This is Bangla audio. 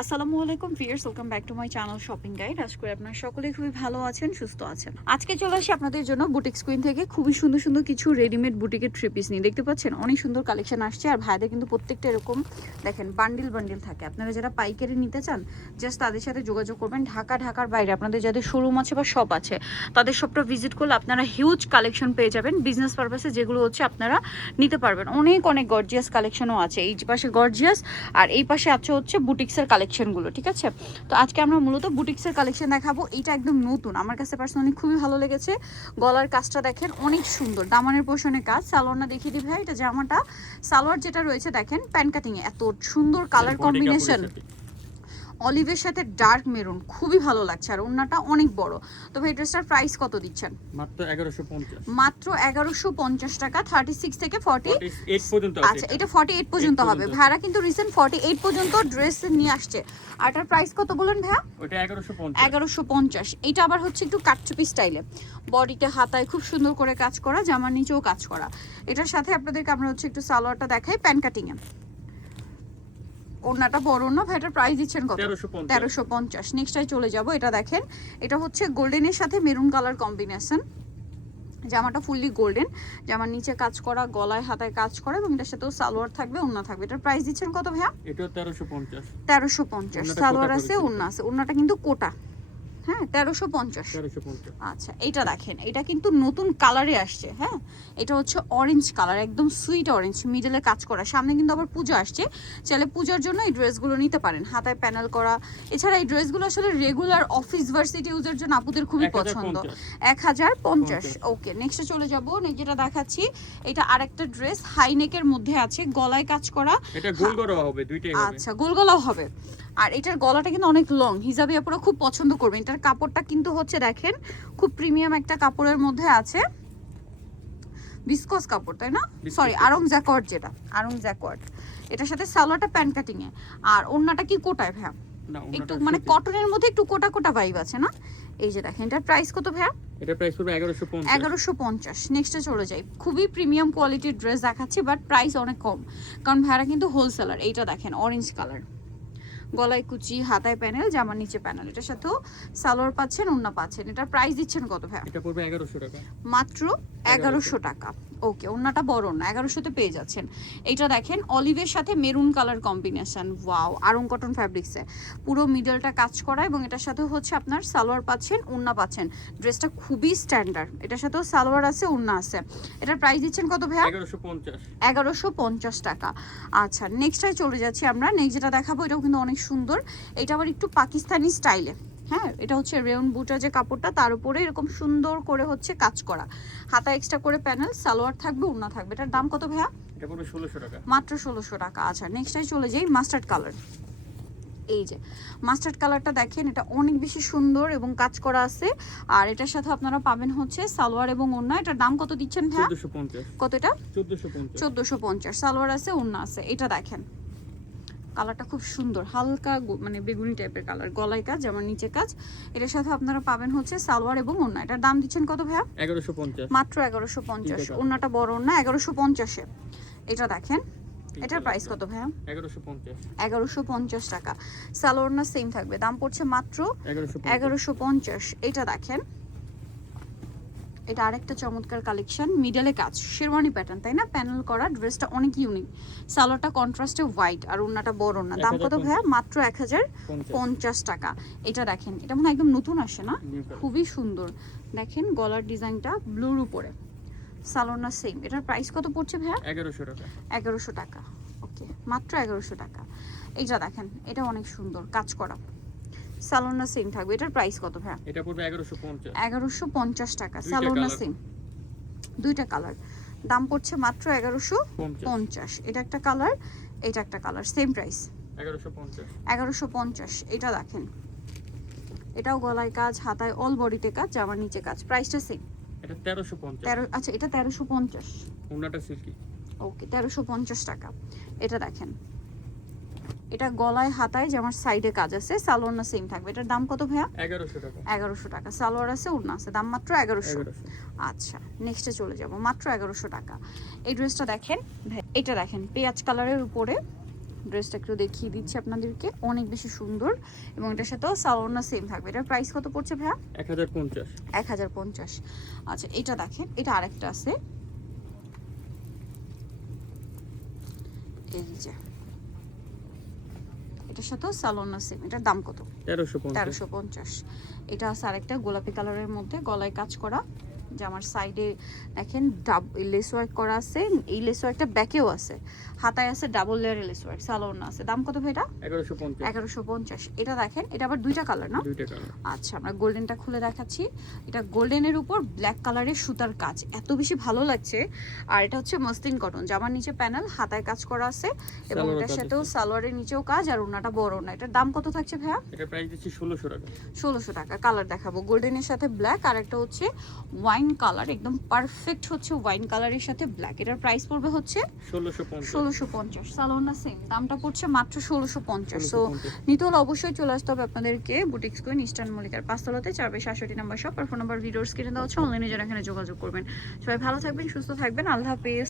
আসসালামু আলাইকুম viewers, welcome back to my channel shopping guide. আশা করি আপনারা সকলেই খুবই ভালো আছেন, সুস্থ আছেন। আজকে চলে আসি আপনাদের জন্য বুটিক স্কুইন থেকে খুবই সুন্দর সুন্দর কিছু রেডিমেড বুটিকের থ্রি পিস নিয়ে। দেখতে পাচ্ছেন অনেক সুন্দর কালেকশন আসছে, আর ভাইদের কিন্তু প্রত্যেকটা এরকম দেখেন বান্ডিল বান্ডিল থাকে। আপনারা যারা পাইকারি নিতে চান জাস্ট তাদের সাথে যোগাযোগ করবেন। ঢাকার বাইরে আপনাদের যাদের শোরুম আছে বা শপ আছে তাদের শপটা ভিজিট করলে আপনারা হিউজ কালেকশন পেয়ে যাবেন বিজনেস পারপাসে, যেগুলো হচ্ছে আপনারা নিতে পারবেন। অনেক অনেক গর্জিয়াস কালেকশনও আছে, এই পাশে গর্জিয়াস আর এই পাশে আছে হচ্ছে বুটিক্সের কালেকশনগুলো। ঠিক আছে, তো আজকে আমরা মূলত বুটিক্সের কালেকশন দেখাবো। এটা একদম নতুন, আমার কাছে পার্সোনালি খুবই ভালো লেগেছে। গলার কাজটা দেখেন অনেক সুন্দর, দামানের পোর্শনে কাজ। সালোয়ারটা দেখিয়ে দিই ভাই, এটা জামাটা সালোয়ার যেটা রয়েছে দেখেন প্যান্ট কাটিং এ এত সুন্দর কালার কম্বিনেশন, অলিভের সাথে ডার্ক মেরুন, খুবই ভালো লাগছে। আর ওন্নাটা অনেক বড়। তো ভাই ড্রেসটার প্রাইস কত দিচ্ছেন? মাত্র 1150। মাত্র 1150 টাকা, 36 থেকে 48 পর্যন্ত আছে। আচ্ছা, এটা 48 পর্যন্ত হবে। ভাড়া কিন্তু রিসেন্ট 48 পর্যন্ত ড্রেস নিয়ে আসছে। আর এটার প্রাইস কত বলেন ভাইয়া? ওটা 1150। 1150। এটা আবার হচ্ছে একটু কাটচুপি স্টাইলে, বডিতে হাতায় খুব সুন্দর করে কাজ করা, জামার নিচেও কাজ করা। এটার সাথে আপনাদেরকে আমরা হচ্ছে একটু সালোয়ারটা দেখাই প্যান্ট কাটিং এ। ওড়নাটা বড় না ভাই, এটার প্রাইস দিচ্ছেন কত? 1350। নেক্সটটাই চলে যাব। এটা দেখেন, এটা হচ্ছে গোল্ডেনের সাথে মেরুন কালার কম্বিনেশন। জামাটা ফুললি গোল্ডেন, জামার নিচে কাজ করা, গলায় হাতায় কাজ করা, এবং এটার সাথেও সালোয়ার থাকবে, ওড়না থাকবে। এটার প্রাইস দিচ্ছেন কত ভাইয়া? এটা 1350। 1350। সালোয়ার আছে, ওড়না আছে। ওড়নাটা কিন্তু কোটা, হ্যাঁ 1350। আচ্ছা, এটা দেখেন, এটা কিন্তু নতুন কালারে আসছে। হ্যাঁ, এটা হচ্ছে অরেঞ্জ কালার, একদম সুইট অরেঞ্জ, মিডলে কাজ করা। সামনে কিন্তু আবার পূজা আসছে, চাইলে পূজার জন্য এই ড্রেসগুলো নিতে পারেন, হাতায় প্যানেল করা। এছাড়া এই ড্রেসগুলো আসলে রেগুলার অফিস ভার্সিটি ইউজের জন্য আপুদের খুবই পছন্দ। 1050। ওকে, নেক্সটে চলে যাব। যেটা দেখাচ্ছি এটা আরেকটা ড্রেস, হাই নেকের মধ্যে আছে, গলায় কাজ করা। এটা গোল গলা হবে, দুইটাই হবে। আচ্ছা, গোল গলাও হবে। আর এটার গলাটা কিন্তু অনেক লং, হিজাবি আপুরা খুব পছন্দ করবেন। এটার কাপড়টা কিন্তু হচ্ছে দেখেন খুব প্রিমিয়াম একটা কাপড়ের মধ্যে আছে, বিসকস কাপড়, তাই না? সরি, আরং জ্যাকওয়ার্ড, যেটা আরং জ্যাকওয়ার্ড। এটার সাথে সালোয়ারটা প্যান্ট কাটিং এ, আর ওড়নাটা কি কোটায় ভাইয়া? একটু মানে কটনের মধ্যে একটু কোটা কোটা ভাইব আছে না? এই যে দেখেন, এটার প্রাইস কত ভাইয়া? এটা প্রাইস পড়বে 1150। 1150। নেক্সটে চলে যাই। খুবই প্রিমিয়াম কোয়ালিটির ড্রেস দেখাচ্ছি, বাট প্রাইস অনেক কম, কারণ ভাইরা কিন্তু হোলসেলার। এইটা দেখেন অরেঞ্জ কালার, গলায় কুচি, হাতায় প্যানেল, জামার নিচে প্যানেল। এটার সাথেও সালোয়ার পাচ্ছেন, ওড়না পাচ্ছেন। এটার প্রাইস দিচ্ছেন কত ভাই? এটা পড়বে 1100 টাকা। মাত্র 1100 টাকা। ওকে, ওড়নাটা বড় না, 1100-তে পেয়ে যাচ্ছেন। এইটা দেখেন অলিভের সাথে maroon colour combination, wow, Aarong cotton ফ্যাব্রিক্সে পুরো মিডলটা কাজ করা, এবং এটার সাথে হচ্ছে আপনার সালোয়ার পাচ্ছেন, ওড়না পাচ্ছেন। ড্রেসটা খুবই স্ট্যান্ডার্ড। এটার সাথেও সালোয়ার আছে, ওড়না আছে। এটার প্রাইস দিচ্ছেন কত ভাই? 1150। 1150 টাকা। আচ্ছা, নেক্সটটাই চলে যাচ্ছি আমরা। নেক্সট যেটা দেখাবো এটাও কিন্তু অনেক সুন্দর। এটা আবার একটু পাকিস্তানি স্টাইলে। হ্যাঁ, এটা হচ্ছে রেয়ন বুটা যে কাপড়টা, তার উপরে এরকম সুন্দর করে হচ্ছে কাজ করা, হাতা এক্সট্রা করে প্যানেল, সালোয়ার থাকবে, ওড়না থাকবে। এটার দাম কত ভাইয়া? এটা পড়বে 1600 টাকা। মাত্র 1600 টাকা। আচ্ছা, নেক্সটটাই চলে যাই। মাস্টার্ড কালার, এই যে মাস্টার্ড কালারটা দেখেন, এটা অনেক বেশি সুন্দর এবং কাজ করা আছে। আর এটার সাথে আপনারা পাবেন হচ্ছে সালোয়ার এবং ওড়না। এটার দাম কত দিচ্ছেন ভাইয়া? 1450। কত এটা? 1450। 1450। সালোয়ার আছে, ওড়না আছে। এটা দেখেন, কালারটা খুব সুন্দর, হালকা মানে বেগুনি টাইপের কালার, গলায় কাজ, যেমন নিচে কাজ। এটার সাথে আপনারা পাবেন হচ্ছে সালোয়ার এবং ওড়না। এটার দাম দিচ্ছেন কত ভাইয়া? 1150। মাত্র 1150। ওড়নাটা বড় ওড়না, 1150-এ। এটা দেখেন, এটার প্রাইস কত ভাইয়া? 1150। 1150 টাকা। সালোয়ার না সেম থাকবে, দাম পড়ছে মাত্র 1150। এটা দেখেন, এটা আরেকটা চমৎকার কালেকশন, মিডলে কাজ, শেরওয়ানি প্যাটার্ন, তাই না? প্যানেল করা, ড্রেসটা অনেক ইউনিক। সালোয়ারটা কন্ট্রাস্টে হোয়াইট, আর ওড়নাটা বড় না। দাম কত ভাইয়া? মাত্র 1050 টাকা। এটা দেখেন, এটা মনে একদম নতুন আসে না, খুবই সুন্দর। দেখেন গলার ডিজাইনটা ব্লুর উপরে, সালোয়ার না সেম। এটার প্রাইস কত পড়ছে ভাইয়া? 1100 টাকা। 1100 টাকা। ওকে, মাত্র 1100 টাকা। এইটা দেখেন, এটা অনেক সুন্দর কাজ করা, সালোয়ার না সেম থাকবে। এটার প্রাইস কত ভাইয়া? এটা পড়বে 1150। 1150 টাকা। সালোয়ার না সেম, দুইটা কালার, দাম পড়ছে মাত্র 1150। এটা একটা কালার, এটা একটা কালার, সেম প্রাইস 1150। 1150। এটা দেখেন, এটাও গলায় কাজ, হাতায় অল বডিতে কাজ, জামার নিচে কাজ। প্রাইসটা সেম। এটা 1350। আচ্ছা, এটা 1350। ওড়নাটা সিল্কি। ওকে, 1350 টাকা। এটা দেখেন, এটা গলায় হাতায় যেমন সাইডে কাজ আছে, সালোয়ার না সেম থাকবে। এটার দাম কত ভাইয়া? 1100 টাকা। 1100 টাকা। সালোয়ার আছে, ওড়না আছে, দাম মাত্র 1100। আচ্ছা, নেক্সটে চলে যাব। মাত্র 1100 টাকা। এই ড্রেসটা দেখেন, এটা দেখেন পেঁয়াজ কালারের উপরে ড্রেসটা একটু দেখিয়ে দিচ্ছি আপনাদেরকে, অনেক বেশি সুন্দর এবং এটার সাথেও সালোয়ারটা সেম থাকবে। এটার প্রাইস কত পড়ছে ভাইয়া? 1050। 1050। আচ্ছা এটা দেখেন, এটা আরেকটা আছে, এই যে এটার সাথেও সালোয়ারটা সেম। এটার দাম কত? 1350। 1350। এটা আছে আরেকটা গোলাপি কালারের মধ্যে, গলায় কাজ করা, জামার সাইডে দেখেন লেস ওয়ার্ক করা আছে, এই লেস ওয়ার্কটা ব্যাকেও আছে, হাতায় আছে ডাবল লেয়ারের লেস ওয়ার্ক, সালোয়ার না আছে। দাম কত ভাই এটা? 1150। 1150। এটা দেখেন, এটা আবার দুইটা কালার না? দুইটা কালার। আচ্ছা আমরা গোল্ডেনটা খুলে দেখাচ্ছি। এটা গোল্ডেনের উপর ব্ল্যাক কালারের সুতার কাজ, এত বেশি ভালো লাগছে। আর এটা হচ্ছে মসলিন কটন, জামার নিচে প্যানেল, হাতায় কাজ করা আছে এবং সালোয়ারের এটার কাজ সাথেও আছে। সালোয়ারের নিচেও কাজ, আর ওনাটা বড় না। এটার দাম কত থাকছে ভাইয়া? এটা প্রাইস দিচ্ছি 1600 টাকা। 1600 টাকা। কালার দেখাবো, গোল্ডেনের সাথে ব্ল্যাক, আর একটা হচ্ছে ওয়াইন কালার, একদম পারফেক্ট হচ্ছে ওয়াইন কালারের সাথে ব্ল্যাক। এটার প্রাইস পড়বে হচ্ছে 1650। 1650। সালোয়ার সেম, দামটা পড়ছে মাত্র 1650। সো 1650। নিতে হলে অবশ্যই চলে আসতে হবে আপনাদেরকে বুটিক্স কুইন, ইস্টার্ন মল্লিকার 5 তলাতে, 4/68 নাম্বার শপ। আর ফোন নাম্বার ভিডিওর স্ক্রিনে দেওয়া হচ্ছে, অনলাইনে যারা এখানে যোগাযোগ করবেন। সবাই ভালো থাকবেন, সুস্থ থাকবেন, আল্লাহ হাফেজ।